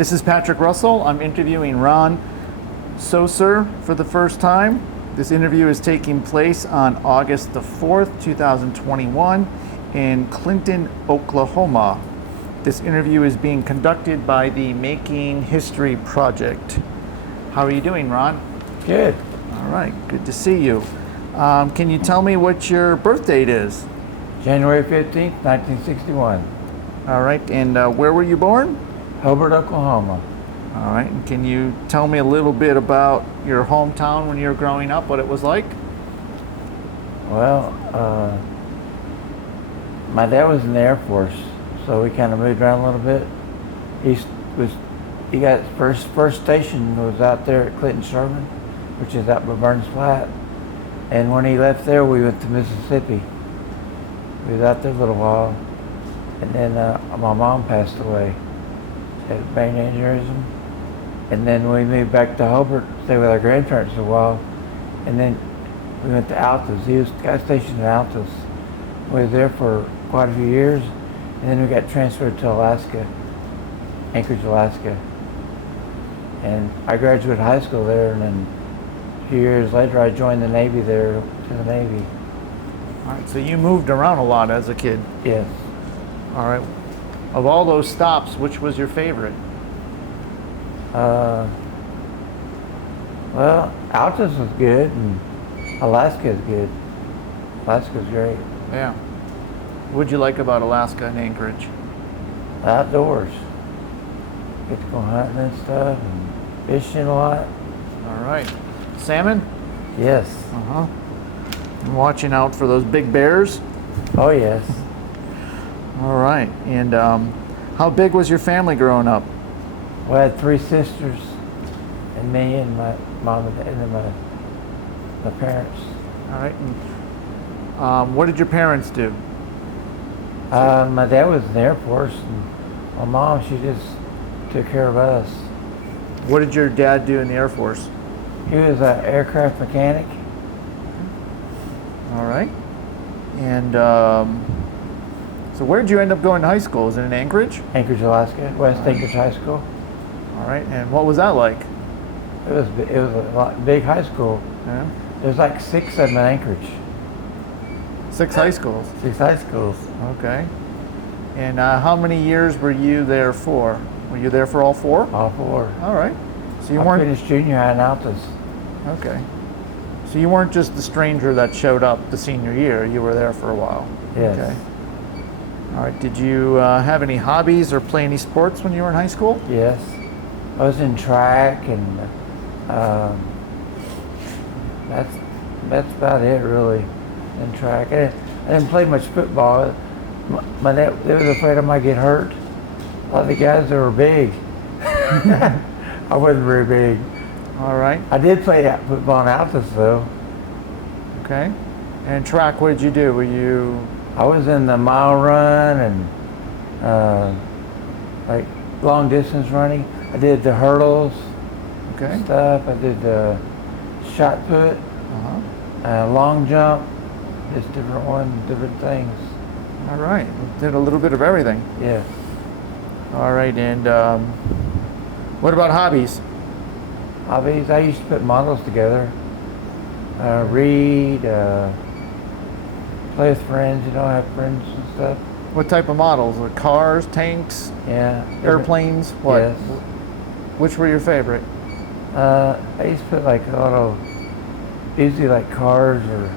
This is Patrick Russell. I'm interviewing Ron Saucier for the first time. This interview is taking place on August the 4th, 2021 in Clinton, Oklahoma. This interview is being conducted by the Making History Project. How are you doing, Ron? Good. All right, good to see you. Can you tell me what your birth date is? January 15th, 1961. All right, and where were you born? Hobart, Oklahoma. All right, and can you tell me a little bit about your hometown when you were growing up, what it was like? Well, my dad was in the Air Force, so we kind of moved around a little bit. He got his first station was out there at Clinton Sherman, which is out by Burns Flat. And when he left there, we went to Mississippi. We was out there a little while, and then my mom passed away. She had brain aneurysm. And then we moved back to Hobart, stayed with our grandparents a while, and then we went to Altus. He got stationed in Altus. We were there for quite a few years, and then we got transferred to Alaska, Anchorage, Alaska. And I graduated high school there, and then a few years later I joined the Navy there, to the Navy. All right, so you moved around a lot as a kid. Yes. All right. Of all those stops, which was your favorite? Well, Altus was good, and Alaska is good. Alaska's great. Yeah. What'd you like about Alaska and Anchorage? Outdoors. Get to go hunting and stuff, and fishing a lot. All right. Salmon? Yes. Uh-huh. And watching out for those big bears? Oh, yes. All right. And how big was your family growing up? We had 3 sisters, and me and my mom and then my parents. All right. And, what did your parents do? My dad was in the Air Force, and my mom, she just took care of us. What did your dad do in the Air Force? He was an aircraft mechanic. All right. And so where did you end up going to high school? Was it in Anchorage? Anchorage, Alaska, West Anchorage High School. All right. And what was that like? It was a big high school. Yeah. There's like 6 of them in Anchorage. 6 high schools. 6 high schools. Okay. And how many years were you there for? Were you there for all 4? All 4. All right. So you I weren't finished junior high in Altus. Okay. So you weren't just the stranger that showed up the senior year. You were there for a while. Yes. Okay. All right. Did you have any hobbies or play any sports when you were in high school? Yes. I was in track, and that's about it really. In track, I didn't play much football. My dad, they was afraid I might get hurt. A lot of the guys that were big. I wasn't very big. All right. I did play football in Altus though. Okay. And track, what did you do? Were you? I was in the mile run and like long distance running. I did the hurdles. Okay. Stuff. I did the shot put, long jump, just different things. All right. Did a little bit of everything. Yes. All right. And what about hobbies? Hobbies, I used to put models together, read, play with friends, have friends and stuff. What type of models? Like cars, tanks, Yeah. airplanes? What? Yes. Which were your favorite? I used to put like a lot of, usually like cars or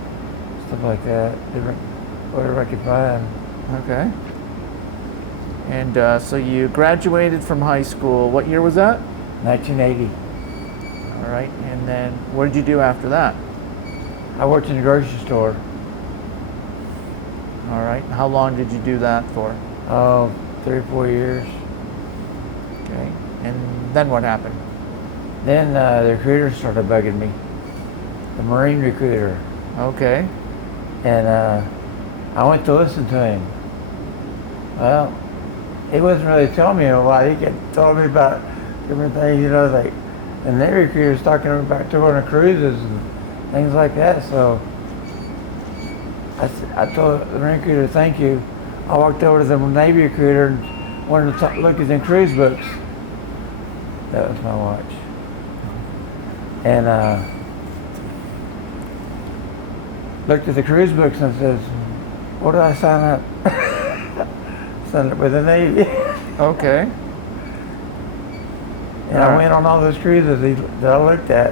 stuff like that, different, whatever I could find. Okay. And so you graduated from high school. What year was that? 1980. All right. And then what did you do after that? I worked in a grocery store. All right. How long did you do that for? Oh, 3 or 4 years. Okay. And then what happened? Then the recruiter started bugging me, the Marine recruiter. Okay. And I went to listen to him. Well, he wasn't really telling me a lot. He kept telling me about different things, like, and the recruiter was talking about going on cruises and things like that. So I told the recruiter, thank you. I walked over to the Navy recruiter and wanted to look at them cruise books. That was my watch. And looked at the cruise books and says, what do I sign up? Sign up with the Navy. Okay. And I went on all those cruises that I looked at.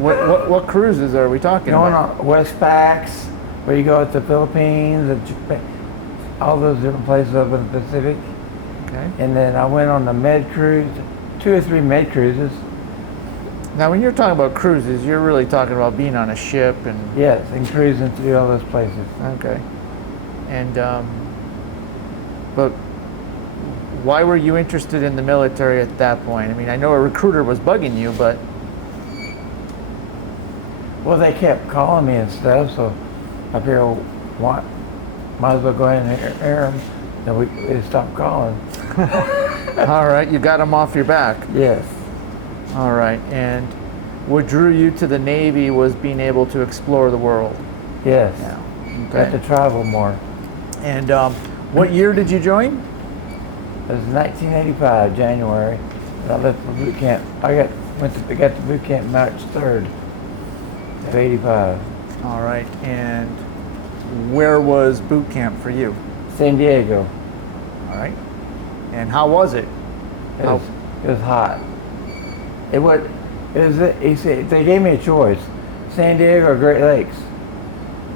What cruises are we talking Going about? on West Pax, where you go to the Philippines, and Japan, all those different places up in the Pacific. Okay. And then I went on the med cruise, 2 or 3 med cruises. Now, when you're talking about cruises, you're really talking about being on a ship and... Yes, and cruising through all those places. Okay. And, but why were you interested in the military at that point? I mean, I know a recruiter was bugging you, but... Well, they kept calling me and stuff, so I figured, what? Might as well go ahead and air them. Then we stopped calling. All right, you got them off your back. Yes. All right, and what drew you to the Navy was being able to explore the world. Yes. Yeah. Got Okay. to travel more. And what year did you join? It was 1985, January. I left for boot camp. I got to boot camp March 3rd of 85. All right, and where was boot camp for you? San Diego. All right, and how was it? It was hot. He said, they gave me a choice, San Diego or Great Lakes.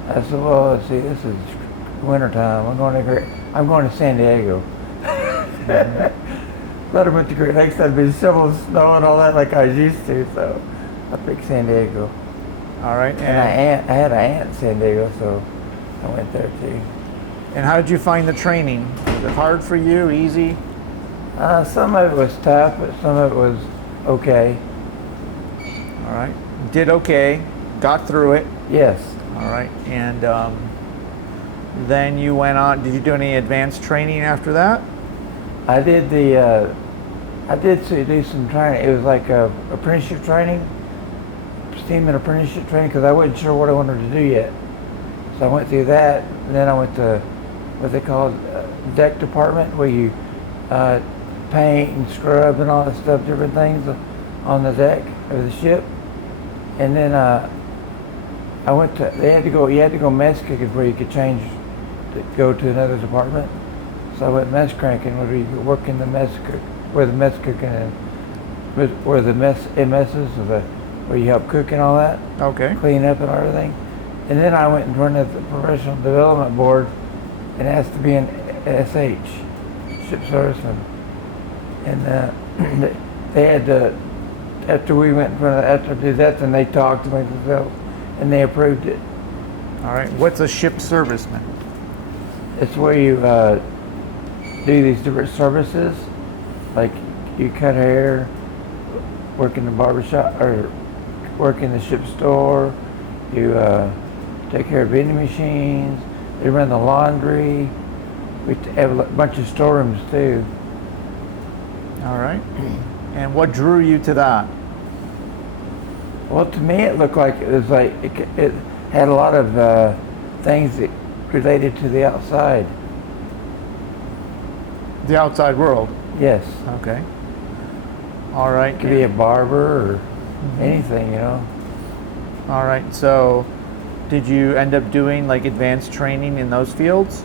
I said, well, let's see, this is wintertime. I'm going to San Diego. Let I went to Great Lakes, that'd be shoveling snow and all that like I was used to, so I picked San Diego. All right, And I had an aunt in San Diego, so I went there too. And how did you find the training? Was it hard for you, easy? Some of it was tough, but some of it was okay. All right, did okay, got through it. Yes. All right, and then you went on, did you do any advanced training after that? I did do some training. It was like apprenticeship training, steaming apprenticeship training, because I wasn't sure what I wanted to do yet. So I went through that, and then I went to what they call deck department, where you paint and scrub and all that stuff, different things on the deck of the ship. And then you had to go mess cooking before you could change to go to another department. So I went mess cranking, where you could work in the mess where the mess cooking and where the messes, where you help cook and all that. Okay. Clean up and everything. And then I went and joined the Professional Development Board and asked to be an SH, ship serviceman. And they had to, after we went in front of after I did that, then they talked to me themselves and they approved it. All right, what's a ship serviceman? It's where you do these different services, like you cut hair, work in the barbershop, or work in the ship store, you take care of vending machines, they run the laundry, we have a bunch of storerooms too. All right, and what drew you to that? Well, to me it looked like it was like, it had a lot of things that related to the outside. The outside world? Yes. Okay. All right. It could be a barber or anything, you know. All right, so did you end up doing like advanced training in those fields?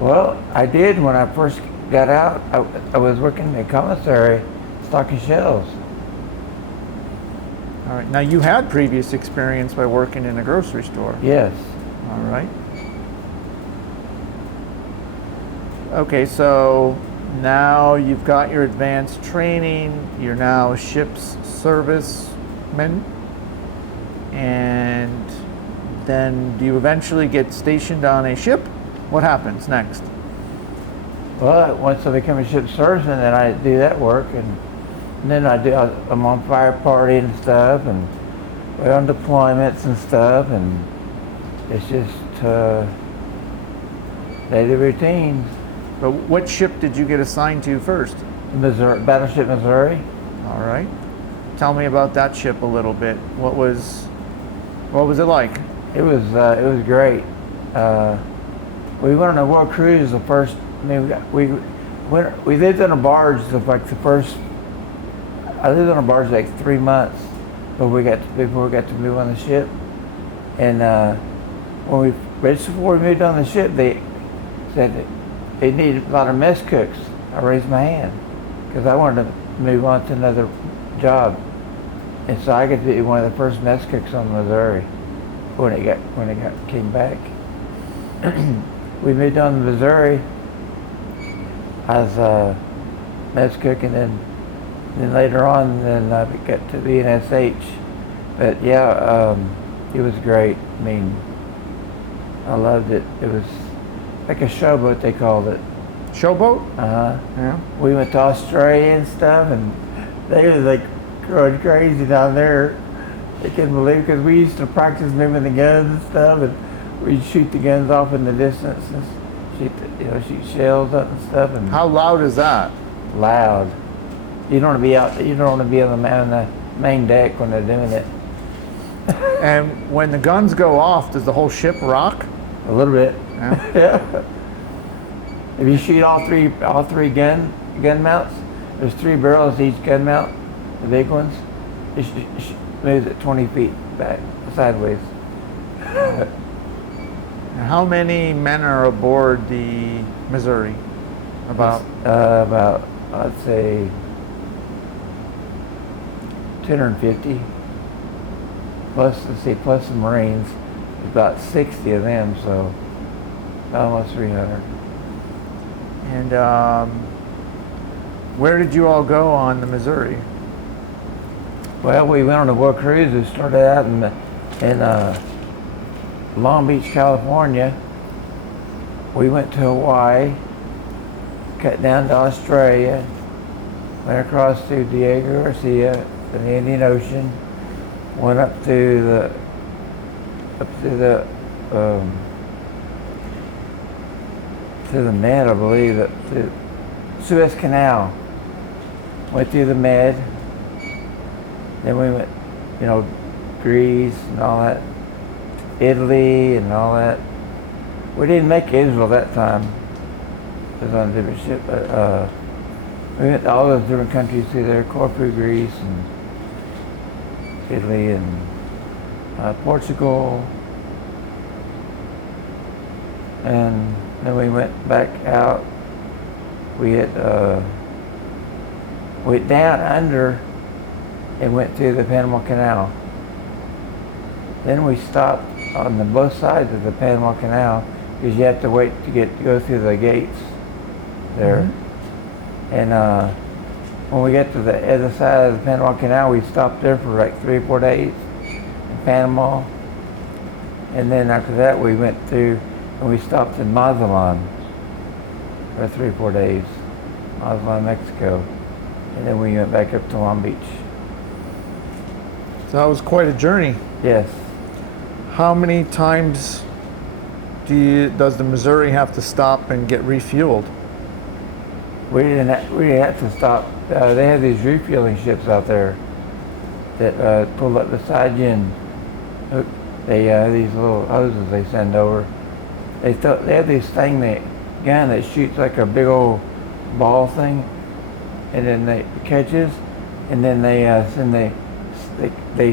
Well, I did when I first got out. I was working in the commissary stocking shelves. All right, now you had previous experience by working in a grocery store. Yes. All right. Okay, so now you've got your advanced training, you're now a ship's serviceman, and then do you eventually get stationed on a ship? What happens next? Well, once I become a ship serviceman, then I do that work, and then I'm on fire party and stuff, and we're on deployments and stuff, and it's just daily routine. But what ship did you get assigned to first? Missouri, Battleship Missouri. All right. Tell me about that ship a little bit. What was it like? It was great. We went on a world cruise the first. I mean, we lived on a barge the first I lived on a barge like 3 months before we got to move on the ship. And just before we moved on the ship, they said that they needed a lot of mess cooks. I raised my hand because I wanted to move on to another job. And so I got to be one of the first mess cooks on the Missouri when it came back. We moved on to Missouri as a mess cook, and then later on, I got to be an SH. But yeah, it was great. I mean, I loved it. It was like a showboat, they called it. Showboat? Yeah. We went to Australia and stuff, and they was like going crazy down there. They couldn't believe it because we used to practice moving the guns and stuff, and we'd shoot the guns off in the distance and shoot shells up and stuff. And How loud is that? loud. You don't want to be out. You don't want to be on the main deck when they're doing it. And when the guns go off, does the whole ship rock? A little bit. Yeah. Yeah. If you shoot all three gun mounts, there's 3 barrels each gun mount, the big ones. It moves at 20 feet back, sideways. How many men are aboard the Missouri? About I'd say 250. Plus the Marines, about 60 of them, so almost 300. And where did you all go on the Missouri? Well, we went on a war cruise. We started out in Long Beach, California. We went to Hawaii, cut down to Australia, went across to Diego Garcia in the Indian Ocean, went up to the Med, I believe, the Suez Canal. Went through the Med. Then we went, Greece and all that, Italy and all that. We didn't make Israel that time. It was on a different ship, but we went to all those different countries through there: Corfu, Greece, and Italy, and Portugal. And then we went back out. We went down under and went through the Panama Canal. Then we stopped on both sides of the Panama Canal because you have to wait to go through the gates there. Mm-hmm. And when we get to the other side of the Panama Canal, we stopped there for like 3 or 4 days in Panama. And then after that, we went through and we stopped in Mazatlan for 3 or 4 days, Mazatlan, Mexico. And then we went back up to Long Beach. So that was quite a journey. Yes. How many times does the Missouri have to stop and get refueled? We didn't have to stop. They have these refueling ships out there that pull up beside you, and they these little hoses they send over. They have this gun that shoots like a big old ball thing, and then they catches, and then they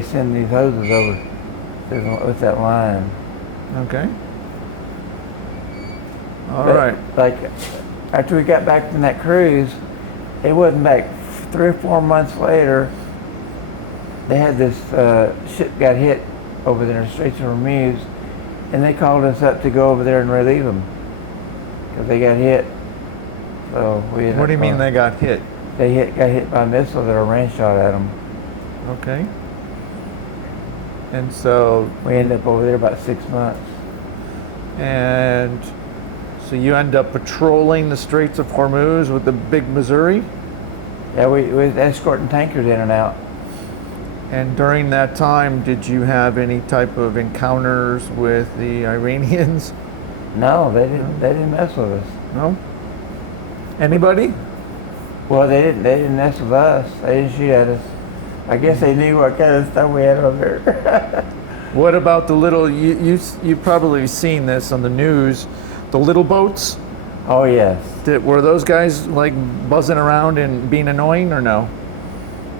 send these hoses over with that line. Okay. All right. Like after we got back from that cruise, it wasn't back 3 or 4 months later. They had this ship got hit over there in the Straits of Hormuz, and they called us up to go over there and relieve them because they got hit. So we. What do you mean they got hit? They got hit by a missile that Iran shot at them. Okay. And so we ended up over there about 6 months. And so you end up patrolling the Straits of Hormuz with the big Missouri? Yeah, we was escorting tankers in and out. And during that time, did you have any type of encounters with the Iranians? No, they didn't. They didn't mess with us. No. Anybody? Well, they didn't mess with us. They didn't shoot at us. I guess they knew what kind of stuff we had over there. What about the little? You've probably seen this on the news. The little boats. Oh yes. Were those guys like buzzing around and being annoying or no?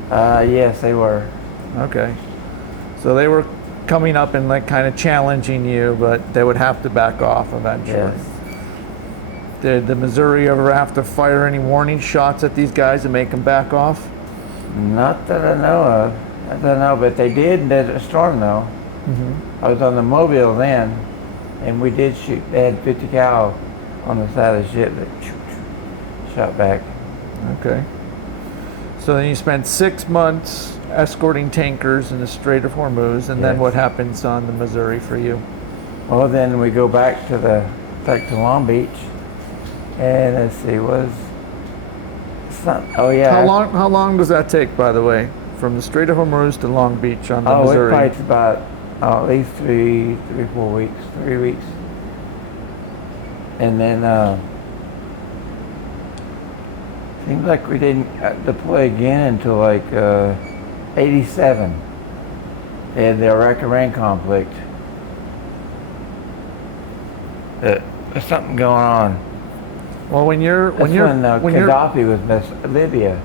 Yes, they were. Okay. So they were coming up and like kind of challenging you, but they would have to back off eventually. Yes. Did the Missouri ever have to fire any warning shots at these guys to make them back off? Not that I know of. I don't know, but they did in Desert Storm though. Mm-hmm. I was on the Mobile then, and we did shoot. They had 50 cal on the side of the ship that shot back. Okay. So then you spent 6 months escorting tankers in the Strait of Hormuz, and then Yes. what happens on the Missouri for you? Well, then we go back to Long Beach, and let's see, oh yeah. How long does that take, by the way, from the Strait of Hormuz to Long Beach on the Missouri? It probably takes about at least 3, 4 weeks, 3 weeks, and then seems like we didn't deploy again until like 87. They had the Iraqi-Iran conflict. There's something going on. Well, when Gaddafi was Libya.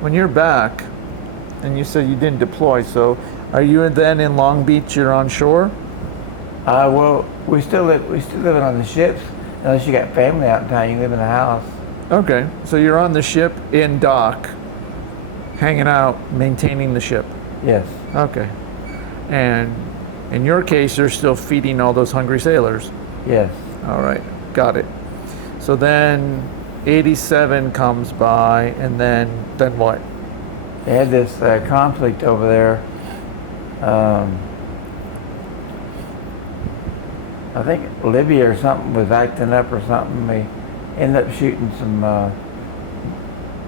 When you're back, and you said you didn't deploy, so are you then in Long Beach? You're on shore? Well, we still living on the ships. Unless you got family out in town, you live in the house. Okay, so you're on the ship in dock, hanging out, maintaining the ship. Yes. Okay, and in your case, you're still feeding all those hungry sailors. Yes. All right, got it. So then 87 comes by, and then what? They had this conflict over there. I think Libya or something was acting up or something. They ended up shooting some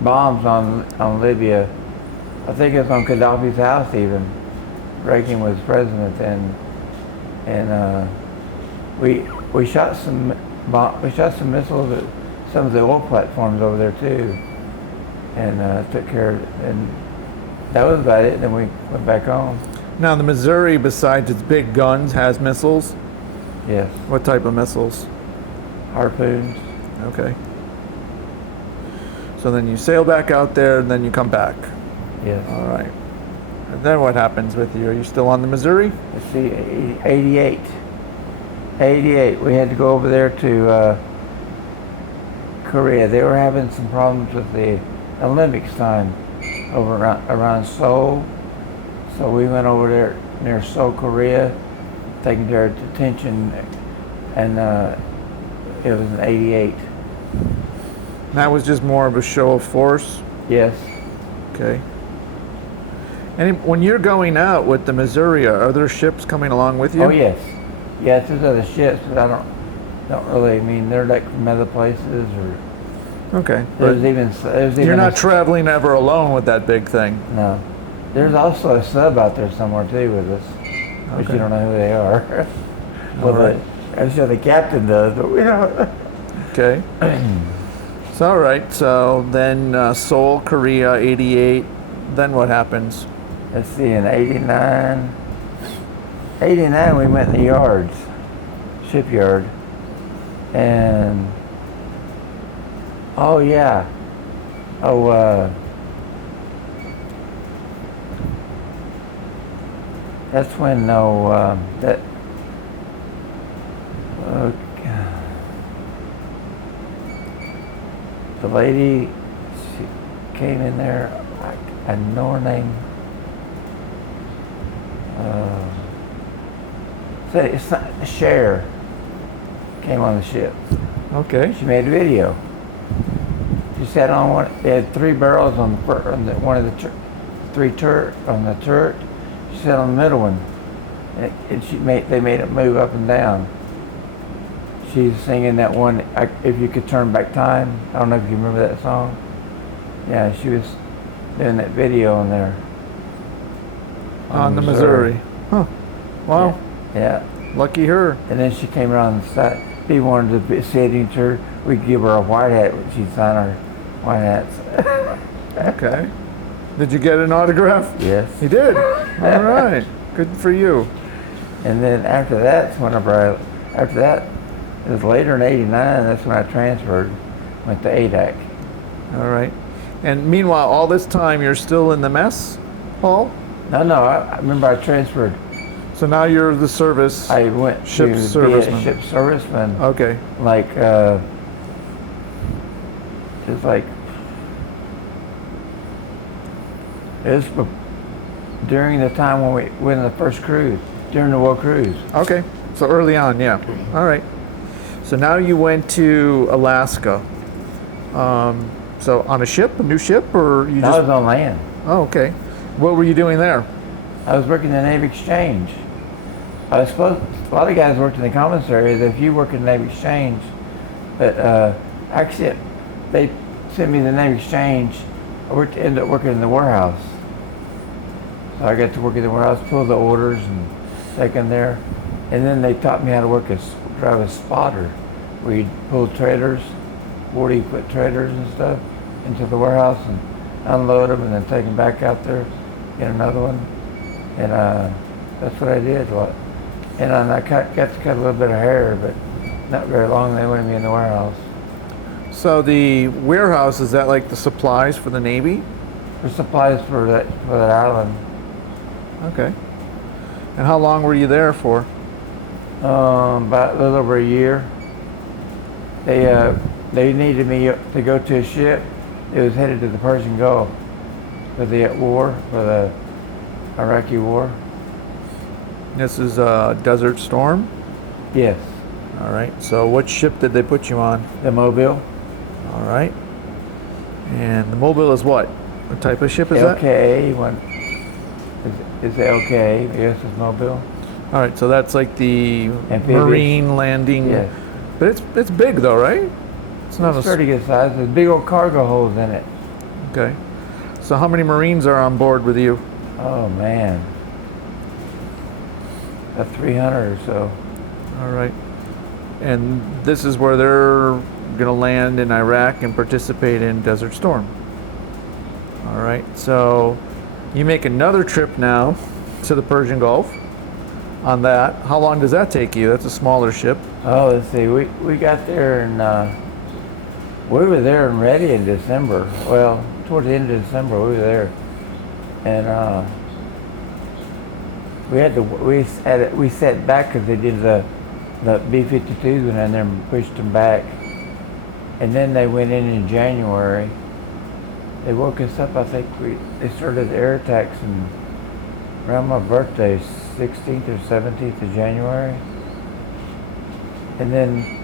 bombs on Libya. I think it was on Gaddafi's house even. Reagan was president then, and we shot some missiles at some of the oil platforms over there too, and took care of it. And that was about it. Then we went back home. Now the Missouri, besides its big guns, has missiles. Yes. What type of missiles? Harpoons. Okay. So then you sail back out there, and then you come back. Yes. All right. And then what happens with you? Are you still on the Missouri? Let's see, 88. 88. We had to go over there to Korea. They were having some problems with the Olympics time over around Seoul. So we went over there near Seoul, Korea, taking their detention, and it was in 88. That was just more of a show of force? Yes. Okay. And when you're going out with the Missouri, are there ships coming along with you? Oh yes. Yes, there's other ships, but I don't really, I mean, they're like from other places or... Okay. There's even you're not traveling ever alone with that big thing? No. There's also a sub out there somewhere too with us, but you don't know who they are. Well, right. I'm sure the captain does, but we don't. Okay. So, all right. So then Seoul, Korea, 88. Then what happens? Let's see, in 89 we went in the yards, shipyard, and that's when the lady, she came in there, I know her name. Cher came on the ship. Okay. She made a video. She sat on one. They had 3 barrels on one of the three turret on the turret. She sat on the middle one, and they made it move up and down. She's singing that one. If you could turn back time. I don't know if you remember that song. Yeah, she was doing that video on there. On the Missouri. Huh. Wow. Yeah. Lucky her. And then she came around the side. He wanted to sit into her. We'd give her a white hat. She'd sign our white hats. Okay. Did you get an autograph? Yes. You did? All right. Good for you. And then after that, it was later in 89, that's when I transferred, went to ADAC. All right. And meanwhile, all this time, you're still in the mess hall? No, I remember I transferred. So now you're the service. I went Ship to serviceman. be a ship serviceman. Okay. Like, it's like, it's during the time when we went on the first cruise, during the war cruise. Okay. So early on, yeah. All right. So now you went to Alaska. So on a ship, a new ship, or you I just? was on land. Oh, okay. What were you doing there? I was working in the Navy Exchange. I was supposed, a lot of guys worked in the commissary. If you work in the Navy Exchange, but actually, they sent me to the Navy Exchange. I ended up working in the warehouse. So I got to work in the warehouse, pull the orders and take them there. And then they taught me how to drive a spotter. We'd pull trailers, 40-foot trailers and stuff into the warehouse and unload them and then take them back out there, get another one. And that's what I did. And I got to cut a little bit of hair, but not very long. They wanted me in the warehouse. So the warehouse, is that like the supplies for the Navy? For supplies for that island. Okay. And how long were you there for? About a little over a year. They needed me to go to a ship. It was headed to the Persian Gulf for the war, for the Iraqi war. This is Desert Storm? Yes. All right. So what ship did they put you on? The Mobile. All right. And the Mobile is what? What type of ship is that? LKA. It's the LKA, the USNS Mobile. All right. So that's like the Amphibious. marine landing. Yes. But it's big though, right? It's not It's pretty good size. There's big old cargo holds in it. Okay. So how many Marines are on board with you? Oh man. About 300 or so. All right. And this is where they're going to land in Iraq and participate in Desert Storm. All right. So you make another trip now to the Persian Gulf on that. How long does that take you? That's a smaller ship. Oh, let's see. We got there and we were there and ready in December. Well, toward the end of December we were there, and we sat back because they did the B-52s went in there and pushed them back, and then they went in January. They woke us up. I think they started the air attacks around my birthday, 16th or 17th of January, and then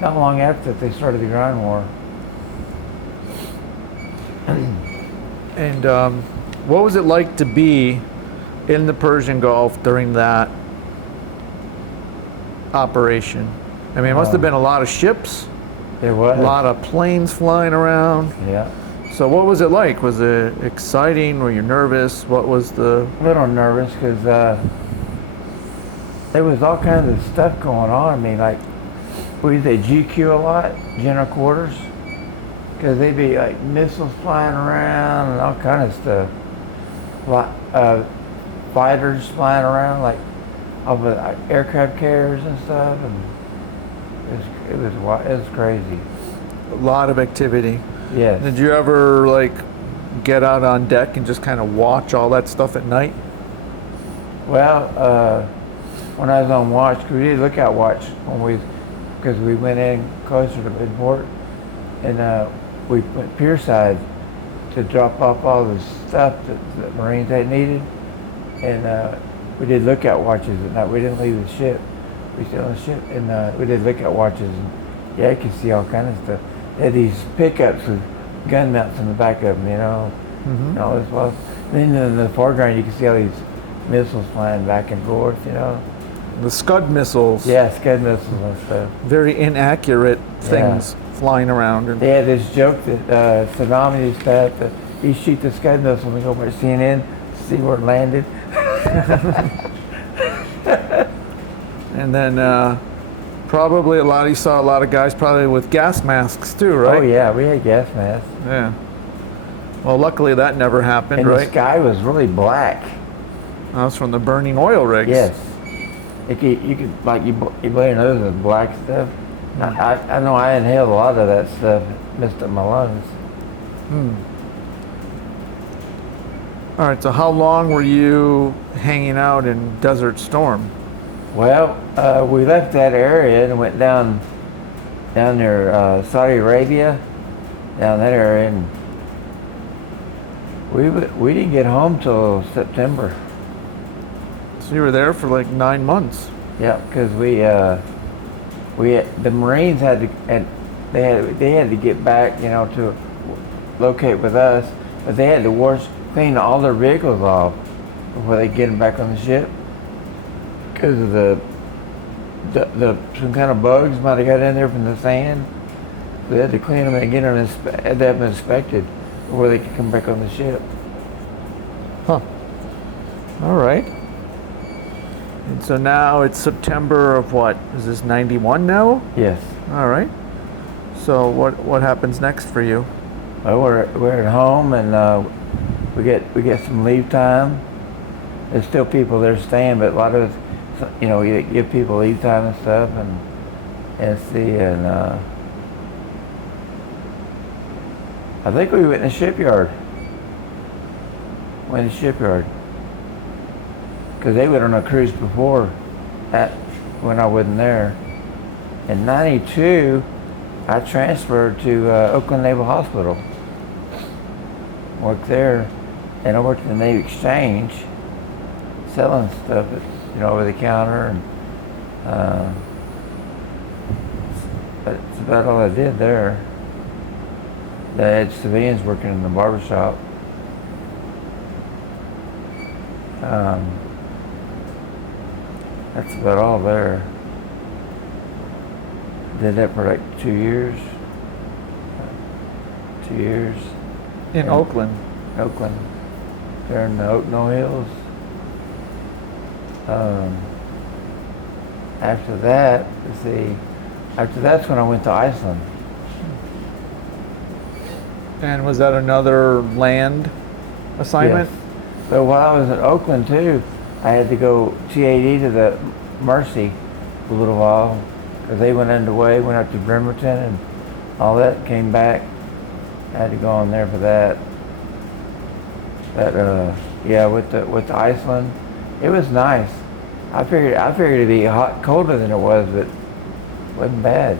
not long after that they started the ground war. And what was it like to be in the Persian Gulf during that operation? I mean, it must have been a lot of ships, There was a lot of planes flying around. Yeah. So what was it like? Was it exciting? Were you nervous? What was the... A little nervous because there was all kinds of stuff going on. I mean, like, we used to GQ a lot, general quarters, because they'd be like missiles flying around and all kind of stuff. Fighters flying around, like off of like, aircraft carriers and stuff, and it was crazy. A lot of activity. Yes. Did you ever like get out on deck and just kind of watch all that stuff at night? Well, when I was on watch, 'cause we did lookout watch because we went in closer to midport, and we went pierside to drop off all the stuff that Marines had needed, and we did lookout watches at night. We didn't leave the ship. We stayed on the ship, and we did lookout watches. And yeah, you could see all kind of stuff. They had these pickups with gun mounts in the back of them, you know, and all this stuff. Then in the foreground, you could see all these missiles flying back and forth, you know. The Scud missiles. Yeah, Scud missiles and stuff. Very inaccurate things flying around. And They had this joke that Saddam used to have to, he'd shoot the Scud missile and go over to CNN to see where it landed. and then probably you saw a lot of guys probably with gas masks too, right? Oh yeah, we had gas masks. Yeah. Well, luckily that never happened, And right? the sky was really black. That was from the burning oil rigs. Yes. You could, like, you blow your nose with black stuff. I know I inhaled a lot of that stuff messed up my lungs. All right, so how long were you hanging out in Desert Storm? Well, we left that area and went down near Saudi Arabia, down that area, and we didn't get home till September. So you were there for like 9 months. Yeah, because the Marines had to get back, to locate with us, but they had to clean all their vehicles off before they get them back on the ship because of the some kind of bugs might have got in there from the sand. So they had to clean them and get them had to have them inspected before they could come back on the ship. Huh. All right. And so now it's September of what? Is this 91 now? Yes. All right. So what happens next for you? Well, we're at home and we get some leave time. There's still people there staying, but a lot of us, we give people leave time and stuff, and I think we went in the shipyard. Went in the shipyard because they went on a cruise before that when I wasn't there. In '92, I transferred to Oakland Naval Hospital. Worked there, and I worked in the Navy Exchange, selling stuff, over the counter, and that's about all I did there. They had civilians working in the barbershop. That's about all there. Did that for like 2 years. 2 years. In Oakland. Oakland. There in the Oakland Hills. After that, after that's when I went to Iceland. And was that another land assignment? Yes. But while I was in Oakland too, I had to go TAD to the Mercy for a little while because they went underway, went up to Bremerton and all that, came back. I had to go on there for that. With the Iceland, it was nice. I figured it'd be colder than it was, but it wasn't bad.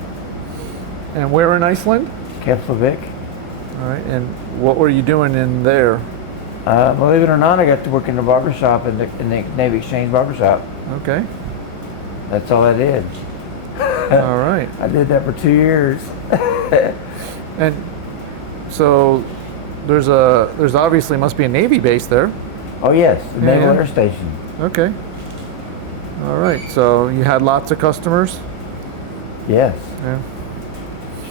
And where in Iceland? Keflavik. All right. And what were you doing in there? Believe it or not, I got to work in the barbershop, in the Navy Exchange barbershop. Okay. That's all I did. All right. I did that for 2 years. And so there's obviously must be a Navy base there. Oh yes, the Naval Yeah. Air Station. Okay. All right. So you had lots of customers? Yes. Yeah.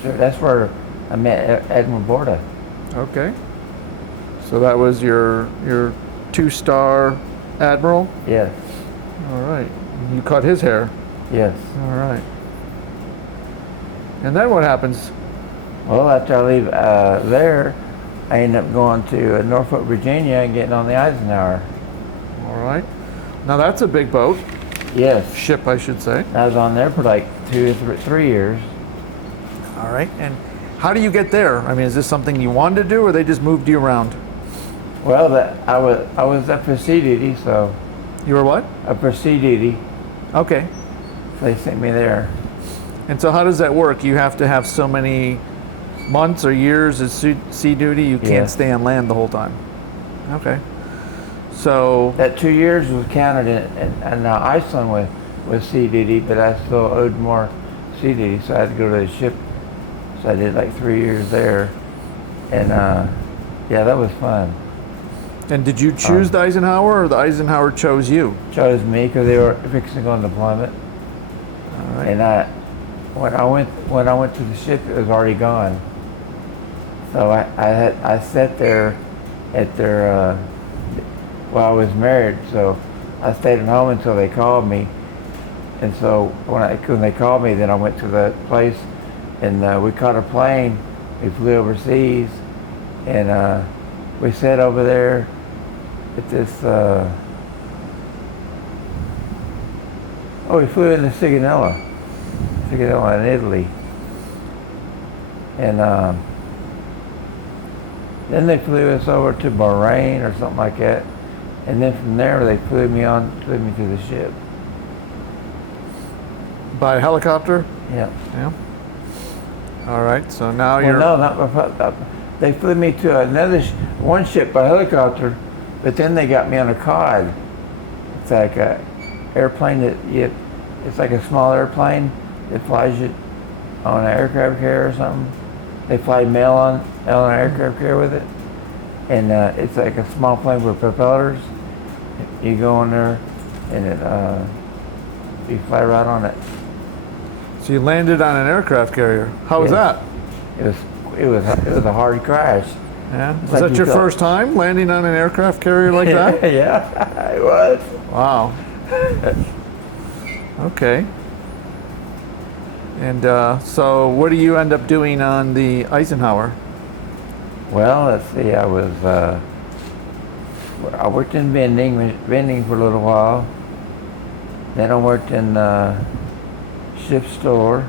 Sure. That's where I met Admiral Borda. Okay. So that was your 2-star admiral? Yes. All right. You cut his hair. Yes. All right. And then what happens? Well, after I leave there, I end up going to Norfolk, Virginia, and getting on the Eisenhower. All right. Now that's a big boat. Yes. Ship, I should say. I was on there for like 2 or 3 years. All right. And how do you get there? I mean, is this something you wanted to do, or they just moved you around? Well, I was up for sea duty, so You were what? up for sea duty. Okay. So they sent me there. And so how does that work? You have to have so many months or years of sea duty. You can't Yes. stay on land the whole time. Okay. So That 2 years was counted in Iceland with sea duty, but I still owed more sea duty, so I had to go to the ship. So I did like 3 years there, and that was fun. and did you choose the Eisenhower, or the Eisenhower chose you? Chose me because they were fixing to go on deployment, All right. and when I went to the ship, it was already gone. So I sat there at their I was married, so I stayed at home until they called me. And so when they called me, then I went to the place, and we caught a plane. We flew overseas, and we sat over there at this. We flew into Sigonella in Italy, and Then they flew us over to Bahrain or something like that. And then from there, they flew me to the ship. By helicopter? Yeah. Yeah. All right. So now Well, you're. no, not they flew me to one ship by helicopter, but then they got me on a cod. It's like a airplane it's like a small airplane that flies you on an aircraft carrier or something. They fly mail on an aircraft carrier with it, and it's like a small plane with propellers. You go in there, and you fly right on it. So you landed on an aircraft carrier. How was Yes. that? It was a hard crash. Yeah. Was like that you your felt- first time landing on an aircraft carrier like that? Yeah, it was. Wow. Okay. And so what do you end up doing on the Eisenhower? Well, let's see. I worked in vending for a little while. Then I worked in ship store.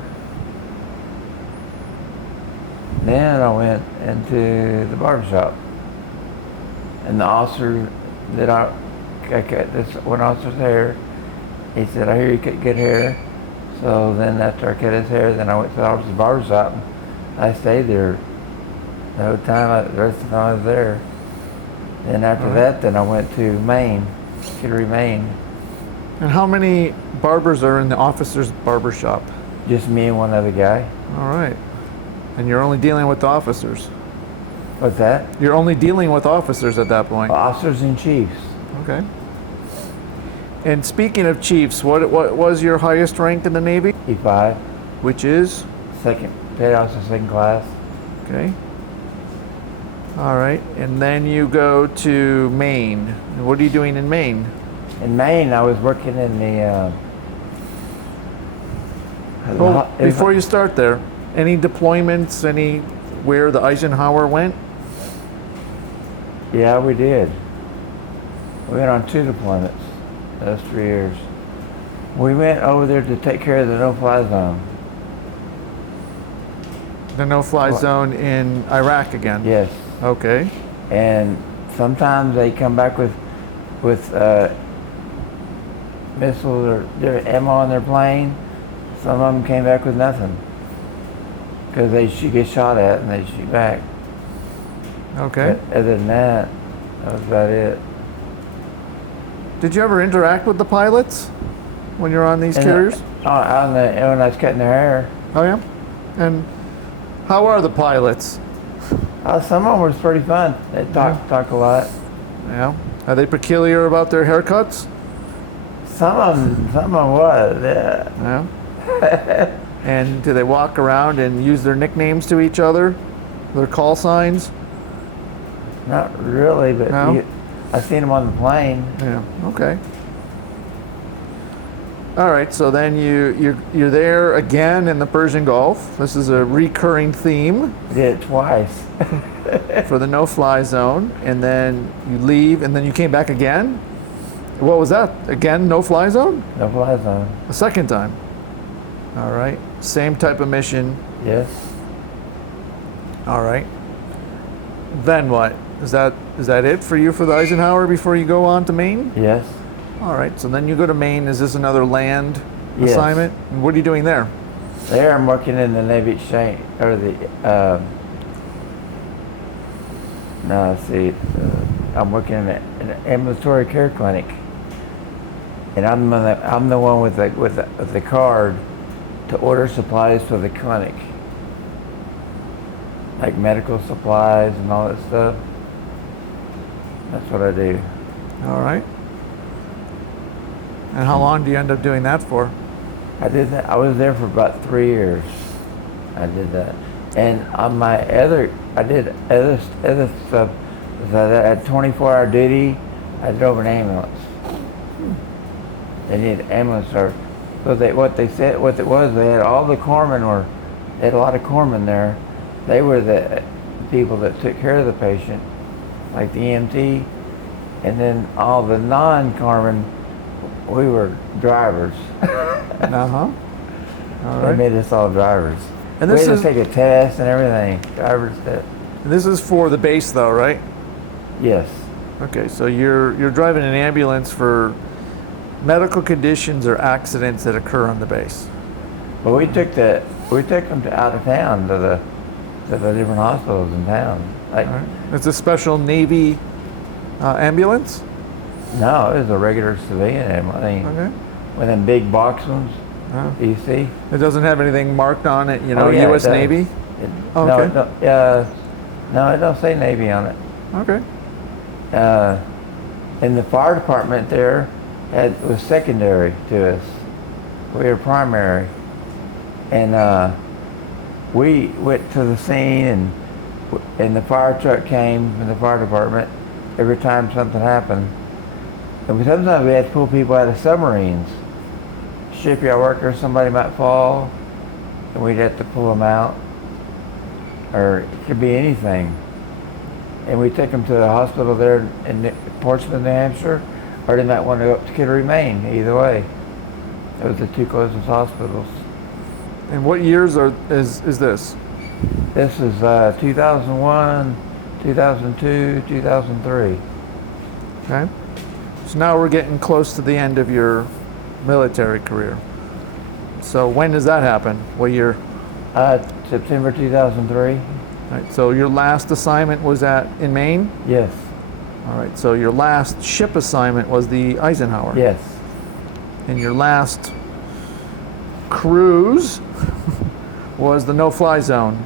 Then I went into the barbershop. And the officer that I cut this one officer's hair, he said, "I hear you cut good hair." So then after I cut his hair, then I went to the officer's barbershop. I stayed there the whole time, the rest of the time I was there. Then after that, then I went to Maine, Kittery, Maine. And how many barbers are in the officer's barber shop? Just me and one other guy. All right. And you're only dealing with officers. What's that? You're only dealing with officers at that point. Officers and chiefs. Okay. And speaking of chiefs, what was your highest rank in the Navy? E5, Which is? second, paid officer, second class. Okay. All right. And then you go to Maine. And what are you doing in Maine? In Maine, I was working in the. Well, before you start there, any deployments, where the Eisenhower went? Yeah, we did. We went on 2 deployments those 3 years. We went over there to take care of the no-fly zone. The no-fly zone in Iraq again? Yes. Okay. And sometimes they come back with missiles or their ammo on their plane. Some of them came back with nothing because they get shot at and they shoot back. Okay. But other than that, that was about it. Did you ever interact with the pilots when you're on these carriers? When I was cutting their hair. Oh yeah. And how are the pilots? Some of them was pretty fun. They talk a lot. Yeah. Are they peculiar about their haircuts? Some of them was, yeah. Yeah. And do they walk around and use their nicknames to each other? Their call signs? Not really, but No? I seen them on the plane. Yeah. Okay. All right. So then you're there again in the Persian Gulf. This is a recurring theme Did it twice. for the no-fly zone, and then you leave, and then you came back again. What was that? Again, no-fly zone? No fly zone. A second time. All right. Same type of mission. Yes. All right. Then what? Is that it for you for the Eisenhower before you go on to Maine? Yes. All right. So then you go to Maine. Is this another land Yes. assignment? And what are you doing there? There I'm working in the Navy Exchange, or the, no, let's see, I'm working in an ambulatory care clinic. And I'm the one with the card to order supplies for the clinic. Like medical supplies and all that stuff. That's what I do. All right. And how long do you end up doing that for? I did that. I was there for about 3 years. I did that. And on my I did other stuff. I had 24-hour duty. I drove an ambulance. They needed ambulance service. So what it was, they had all the corpsmen they had a lot of corpsmen there. They were the people that took care of the patient, like the EMT, and then all the non-corpsmen, we were drivers. Uh-huh. All They right. made us all drivers. And We this had is to take a test and everything. Driver's test. And this is for the base, though, right? Yes. Okay, so you're driving an ambulance for medical conditions or accidents that occur on the base. But we took them to out of town to the different hospitals in town. Like, All right. It's a special Navy ambulance? no, it was a regular civilian ambulance. Okay. With them big box ones. Oh. Do you see? It doesn't have anything marked on it, Oh, yeah, U.S. it does. Navy? Oh, No, okay. no, it don't say Navy on it. Okay. And the fire department there was secondary to us. We were primary. And we went to the scene, and the fire truck came from the fire department every time something happened. And sometimes we had to pull people out of submarines. Shipyard workers, somebody might fall, and we'd have to pull them out. Or it could be anything. And we take them to the hospital there in Portsmouth, New Hampshire, or they might want to go up to Kittery, Maine, either way. Those are the two closest hospitals. And what years is this? This is 2001, 2002, 2003. Okay. So now we're getting close to the end of your military career. So when does that happen? What year? September 2003. Right, so your last assignment was in Maine? Yes. All right, so your last ship assignment was the Eisenhower? Yes. And your last cruise was the no-fly zone,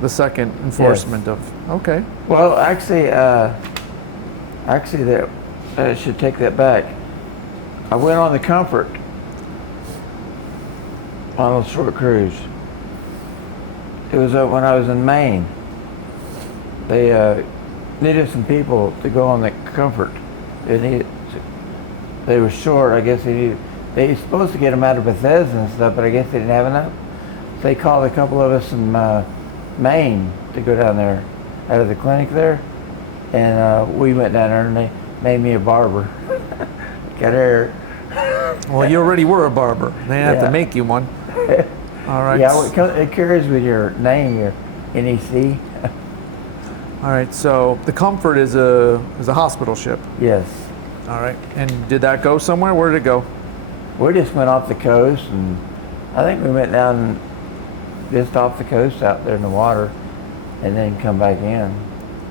the second enforcement of, okay. Well, actually, that I should take that back. I went on the Comfort on a short cruise. It was when I was in Maine. They needed some people to go on the Comfort. They were short. I guess they were supposed to get them out of Bethesda and stuff, but I guess they didn't have enough. They called a couple of us from Maine to go down there, out of the clinic there, and we went down there and they made me a barber. Got hair. Well, you already were a barber. They didn't have to Yeah. make you one. All right. Yeah, it carries with your name, your NEC. All right, so the Comfort is a hospital ship. Yes. All right, and did that go somewhere? Where did it go? We just went off the coast, and I think we went down just off the coast out there in the water, and then come back in.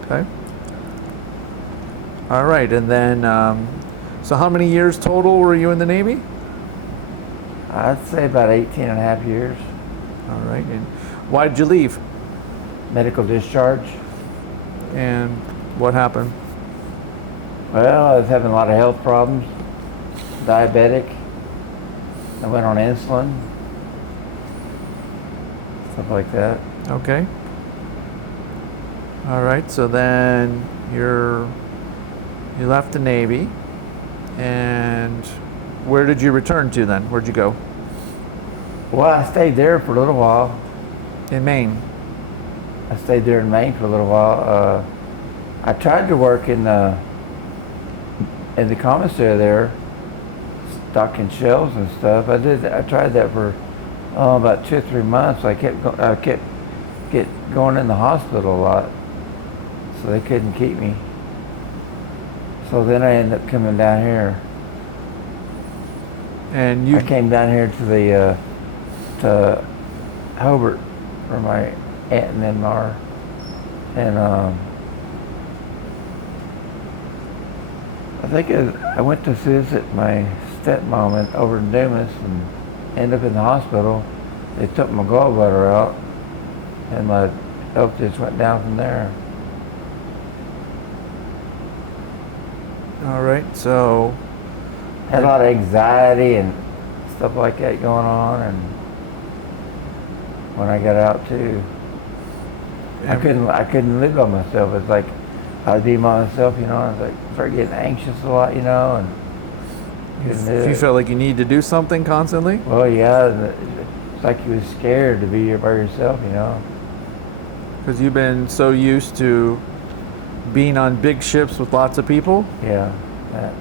Okay. All right, and then, so how many years total were you in the Navy? I'd say about 18 and a half years. All right, and why did you leave? Medical discharge. And what happened? Well, I was having a lot of health problems. Diabetic. I went on insulin. Stuff like that. Okay. All right, so then you left the Navy, and where did you return to then? Where'd you go? Well, I stayed there for a little while. In Maine. I stayed there in Maine for a little while. I tried to work in the commissary there, stocking shelves and stuff. I tried that for about 2 or 3 months. I kept going in the hospital a lot, so they couldn't keep me. So then I ended up coming down here. And I came down here to Hobart, where my aunt and them are, and I think I went to visit my stepmom over in Dumas and ended up in the hospital. They took my gallbladder out, and my health just went down from there. all right, so Had a lot of anxiety and stuff like that going on, and when I got out too, I couldn't live by myself. It's like I'd be by myself, and I was like started getting anxious a lot, and couldn't do you it. felt like you need to do something constantly? Well, yeah, it's like you was scared to be here by yourself, Because you've been so used to being on big ships with lots of people. Yeah. That.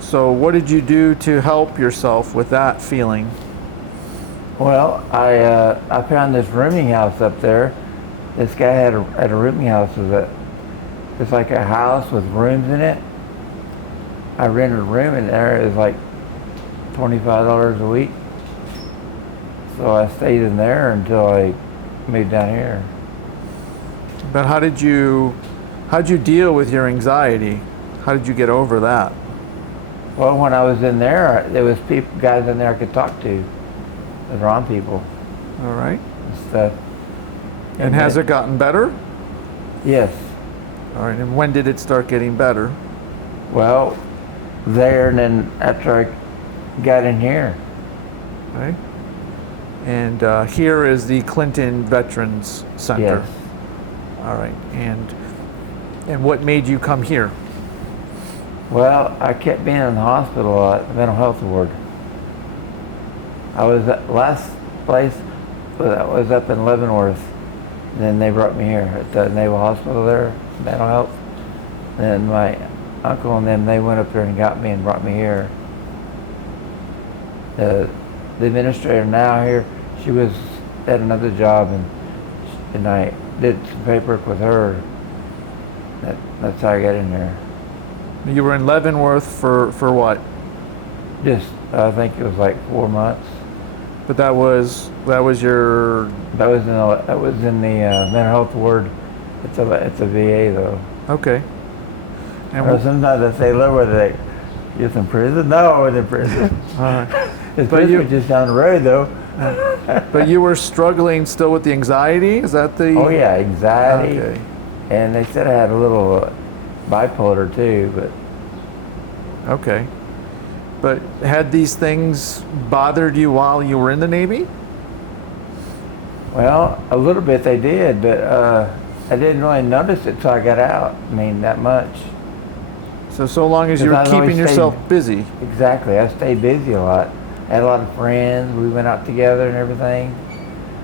So what did you do to help yourself with that feeling? Well, I found this rooming house up there This guy had a rooming house. It's like a house with rooms in it. I rented a room in there. It was like $25 a week. So I stayed in there until I moved down here. But how'd you deal with your anxiety? How did you get over that? Well, when I was in there was guys in there I could talk to. The wrong people All right. and stuff. And has it gotten better? Yes. All right. And when did it start getting better? Well, there, and then after I got in here. Okay. And here is the Clinton Veterans Center. Yes. All right. And what made you come here? Well, I kept being in the hospital a lot, the mental health ward. I was at last place was up in Leavenworth. And then they brought me here at the Naval Hospital there, mental health. And my uncle and them, they went up there and got me and brought me here. The administrator now here, she was at another job, and I did some paperwork with her. That's how I got in there. You were in Leavenworth for what? Just, I think it was like 4 months. But that was your. That was in the mental health ward. It's a VA though. Okay. And Or sometimes I say, "Look, were they just in prison?" No, I was in prison. It's But you- just down the road though. But you were struggling still with the anxiety? Is that the? Oh yeah, anxiety. Okay. And they said I had a little bipolar too, but Okay. But had these things bothered you while you were in the Navy? well, a little bit they did, but I didn't really notice it till I got out. I mean, that much. So long as you were Because I always keeping yourself busy. Exactly. I stayed busy a lot. I had a lot of friends. We went out together and everything.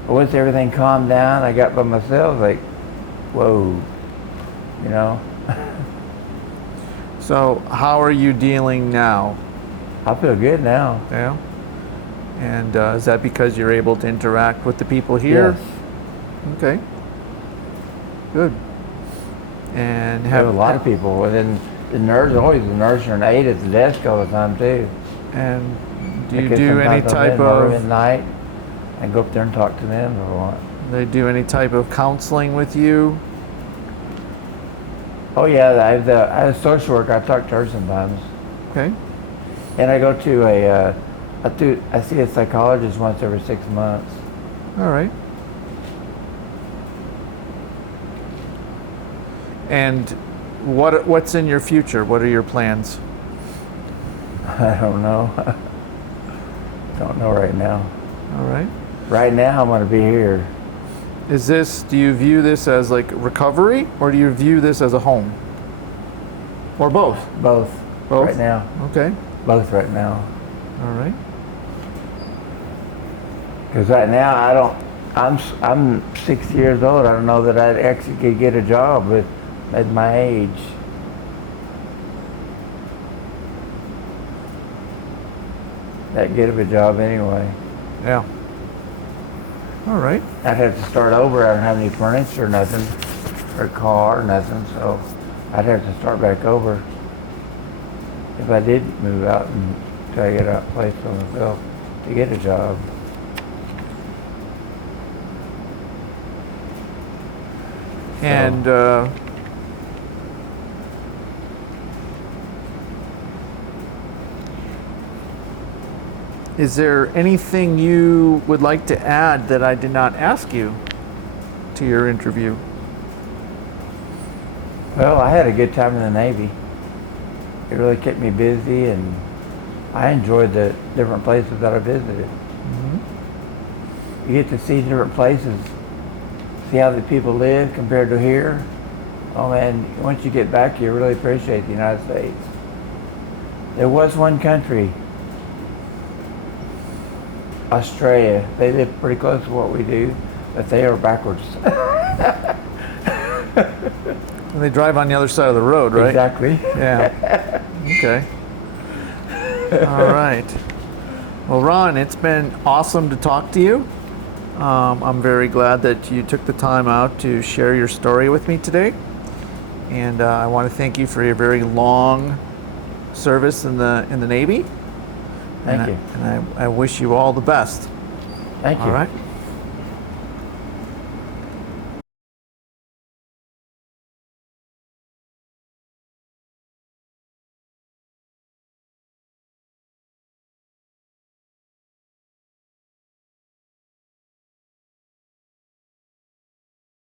But once everything calmed down, I got by myself. Like, whoa, you know. So how are you dealing now? I feel good now. Yeah. And is that because you're able to interact with the people here? Yes. Okay. Good. And Have a lot of people, and then the nurse, always the nurse or an aide at the desk all the time too. And do you Because do any sometimes I'm type in my room of? at night and go up there and talk to them if I want. They do any type of counseling with you? Oh yeah, I have a social worker. I talk to her sometimes, Okay. and I go to I see a psychologist once every 6 months. All right. And what's in your future? What are your plans? I don't know. Don't know right now. All right. Right now, I'm going to be here. Do you view this as like recovery, or do you view this as a home? Or both? Both. Both? Right now. Okay. Both right now. All right. Because right now, I'm 60 years old. I don't know that I'd actually could get a job at my age. That get a job anyway. Yeah. All right. I'd have to start over. I don't have any furniture or nothing, or car or nothing, so I'd have to start back over if I did move out and try to get a place for myself to get a job. And is there anything you would like to add that I did not ask you to your interview? Well, I had a good time in the Navy. It really kept me busy, and I enjoyed the different places that I visited. You get to see different places, see how the people live compared to here. Oh man, once you get back, you really appreciate the United States. There was one country, Australia. They live pretty close to what we do, but they are backwards. And they drive on the other side of the road, right? Exactly. Yeah. Okay. All right. Well, Ron, it's been awesome to talk to you. I'm very glad that you took the time out to share your story with me today. And I want to thank you for your very long service in the Navy. Thank you. And I wish you all the best. Thank you. All right.